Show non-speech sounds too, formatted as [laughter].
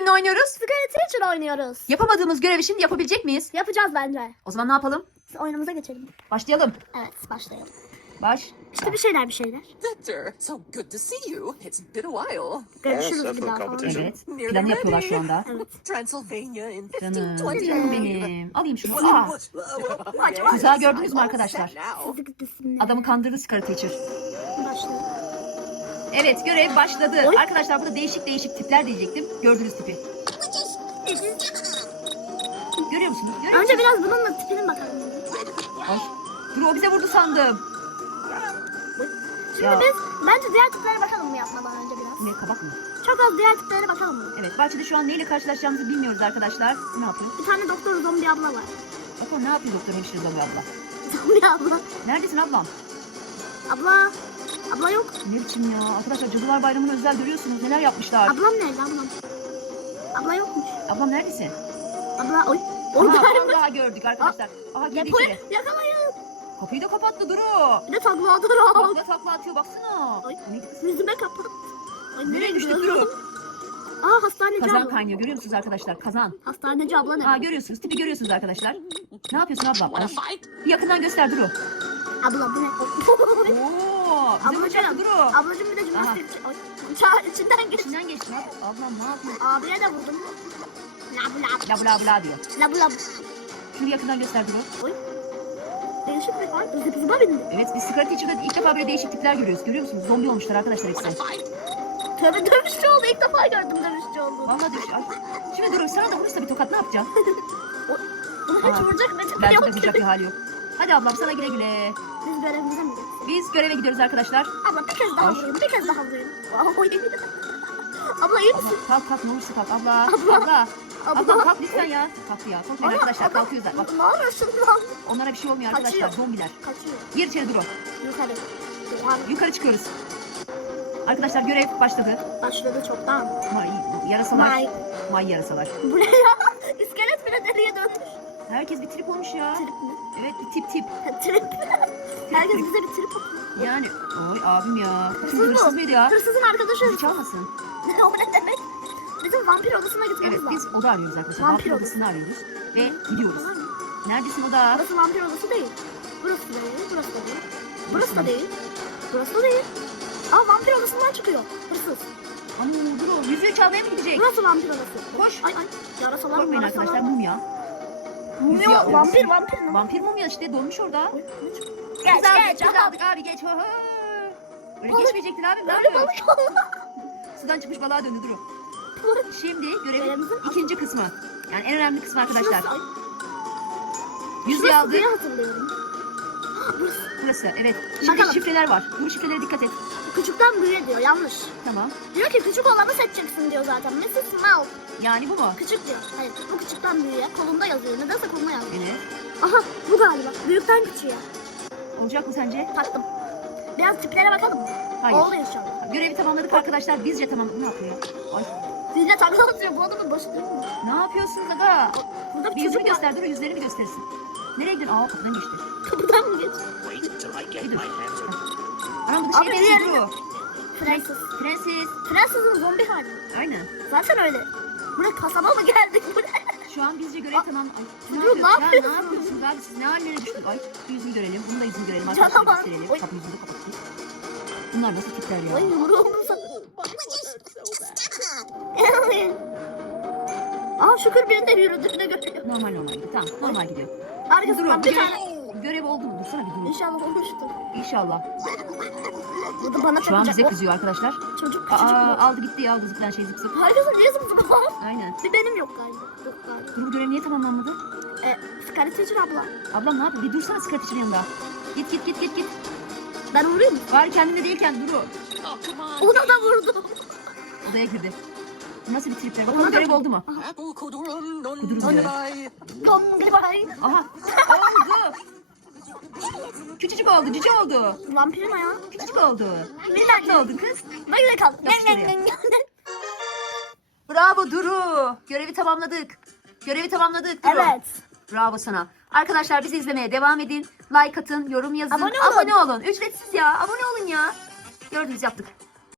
Bugün ne oynuyoruz? Sigara Teacher oynuyoruz. Yapamadığımız görevi şimdi yapabilecek miyiz? Yapacağız bence. O zaman ne yapalım? Biz oyunumuza geçelim. Başlayalım. Evet başlayalım. Baş. İşte bir şeyler bir şeyler. Victor, so good to see you. It's been a while. Görüşürüz Yes, bir daha falan. Evet. Planı yapıyorlar şu anda. Evet. Transylvania in Canım, 1520. canım benim. Alayım şunu. Aa, Tuzağı gördünüz mü arkadaşlar? Adamı kandırdı Scar Teacher. Başlayalım. Evet görev başladı. Oy. Arkadaşlar burada değişik değişik tipler diyecektim. Gördüğünüz tipi. Görüyor musunuz? Görüyor Önce musunuz? biraz bununla tipine bakalım. Ay. Dur o bize vurdu sandım. Şimdi Ya. biz bence diğer tiplere bakalım mı yapmadan önce biraz. Ne kabak mı? Çok az diğer tiplere bakalım mı? Evet bahçede şu an neyle karşılaşacağımızı bilmiyoruz arkadaşlar. Ne yapıyor? Bir tane doktor zombi abla var. Bakalım ne yapıyor doktor hemşire zombi abla. Zombi abla. Neredesin ablam? Abla. Abla yok. Ne biçim ya? Arkadaşlar Cadılar Bayramı'nı özel görüyorsunuz. Neler yapmışlar. Ablam nerede ablam? Abla yokmuş. Ablam neredesin? Abla oy. Aha, Oradaymış. daha gördük arkadaşlar. Aha girdi içeri. yakalayın. Kapıyı da kapattı Duru. Bir de takla atar Takla takla atıyor baksana. Ay. Yüzüme kapat. Ay, Nereye düştük? Duru? Aa hastaneci Kazan abla. kaynıyor görüyor musunuz arkadaşlar? Kazan. Hastaneci abla ne? Aa görüyorsunuz tipi görüyorsunuz arkadaşlar. Ne yapıyorsun ablam? Ay, fight? bir yakından göster Duru. Abla bu ne? [laughs] Ablacığım. vuracak Duru. Ablacım bir de jimnastik. Ay, Çağ içinden geç. İçinden geçti. Ablam ne yapıyorsun? Abiye de vurdum. Lab lab. La bla bla diyor. Lab lab. Şunu yakından göster Duru. Oy. Değişik bir ay. Zıp zıpa bindi. Evet biz Secret Teacher'da ilk defa böyle değişik tipler görüyoruz. Görüyor musunuz? Zombi olmuşlar arkadaşlar hepsi. Tövbe dövüşçü oldu. İlk defa gördüm dövüşçü oldu. Vallahi. Ay. Şimdi Duru sana da vurursa bir tokat ne yapacaksın? [laughs] Bunu hiç vuracak Bence yok de vuracak bir hali yok. Hadi ablam sana güle güle. Biz görevimize mi gidiyoruz? Biz göreve gidiyoruz arkadaşlar. Abla bir kez daha Ay. vurayım. Bir kez daha vurayım. Oy. Abla iyi Abla, misin? kalk kalk ne olursa kalk abla. Abla. Abla. Abla Abla. kalk lütfen ya. Kalk ya. Korkmayın arkadaşlar adam- kalkıyoruz. Bak Ne yapıyorsun lan? onlara bir şey olmuyor arkadaşlar. Kaçıyor. Zombiler. Kaçıyor. Gir içeri Duru. Yukarı. Yukarı. Yukarı çıkıyoruz. Arkadaşlar görev başladı. Başladı çoktan. May, yarasalar. May. May yarasalar. Bu ne ya? İskelet bile deliye dönmüş. Herkes bir trip olmuş ya. Trip mi? Evet bir tip tip. [laughs] Trip. Herkes bize bir trip atıyor. Yani oy abim ya. Hırsız Şimdi mı? hırsız mıydı ya? Hırsızın arkadaşı. Bizi çalmasın. [laughs] o ne demek? Bizim vampir odasına gitmemiz Evet lazım. biz oda arıyoruz arkadaşlar. Vampir Vampir odasını arıyoruz. Ve gidiyoruz. Neredesin oda? Burası vampir odası değil. Burası da değil. Burası da değil. Burası da değil. Burası da değil. Aa vampir odasından çıkıyor. Hırsız. Ana dur o. Yüzüğü çalmaya mı gidecek? Burası vampir odası. Koş. Ay ay. Yarasalar Korkmayın yarasalar. arkadaşlar mumya. Mumya, vampir vampir. Vampir mumya işte donmuş orada. Geç aldık, geç. ama aldık abi geç. Hı hı. Öyle Balık. geçmeyecektin abi. Ne Öyle yapıyorsun? balık. [laughs] Sudan çıkmış balığa döndü Duru. Şimdi görevin Görevimizin ikinci kısmı. Yani en önemli kısmı arkadaşlar. Şurası, Yüzüğü şurası aldık. diye hatırlıyorum. Burası evet. Şimdi Bakalım. şifreler var. Bu şifrelere dikkat et. Küçükten büyüğe diyor yanlış. Tamam. Diyor ki küçük olanı seçeceksin diyor zaten. Mrs. Mouse. Yani bu mu? Küçük diyor. Hayır bu küçükten büyüğe. Kolunda yazıyor. Nedense koluna yazıyor. Evet. Aha bu galiba. Büyükten küçüğe. Olacak mı sence? Taktım. Biraz tiplere bakalım mı? Hayır. Oldu inşallah. Görevi tamamladık arkadaşlar. Bizce tamamladık. Ne yapıyor? Ay. Zilde takla atıyor. Bu adamın başı değil mi? Ne yapıyorsun Gaga? Burada Bir bir yüzünü göster. Dur yüzlerini göstersin. Nereye gidiyorsun? Aa kapıdan geçti. Kapıdan mı geç? Wait till I get my hands on Anam bu da Abi şeye benziyor diğerini- Duru. Prenses. Prenses. Prensesin zombi hali. Aynen. Zaten öyle. Buraya kasaba mı geldik? Bu ne? Şu an bizce görev tamam. Ay, siz Çocuğum, ne Ya, yapıyorsun? ne yapıyorsunuz abi? Siz ne haline düştünüz? Ay şu yüzünü görelim. Bunu da yüzünü görelim. Canavar. Arkadaşlar gösterelim. Oy. Kapı yüzünü kapattık. Bunlar nasıl tipler ya? Ay yumruğum sana. [laughs] Aa şükür birinde yürüdüğünü görüyor. Normal normal gidiyor. Tamam normal gidiyor. Arkasından bir tane. Görev oldu mu? Dursana bir dur. İnşallah olmuştur. İnşallah. Bu da bana Şu an bize kızıyor arkadaşlar. Çocuk küçücük Aa mü? aldı gitti ya zıplayan şey zıp zıp. Herkesin niye zıp? Aynen. Bir benim yok galiba. Yok galiba. Dur bu görev niye tamamlanmadı? E, Scarlet Teacher abla. Ablam ne yapıyor? Bir dursana Scratch'in yanında. Git git git git git. Ben vurayım mı? Bari kendinde değilken duru. Ona da vurdum. Odaya girdi. Nasıl bir tripler? Bakalım görev oldu mu? Bay. Gombay. Aha. Oldu. Küçücük oldu, cici oldu. Vampirin ayağı. Küçücük oldu. Ne oldu kız? Böyle kal. Bravo Duru. Görevi tamamladık. Görevi tamamladık Duru. Evet. Bravo sana. Arkadaşlar bizi izlemeye devam edin. Like atın, yorum yazın. Abone olun. Abone olun. Ücretsiz ya. Abone olun ya. Gördünüz yaptık.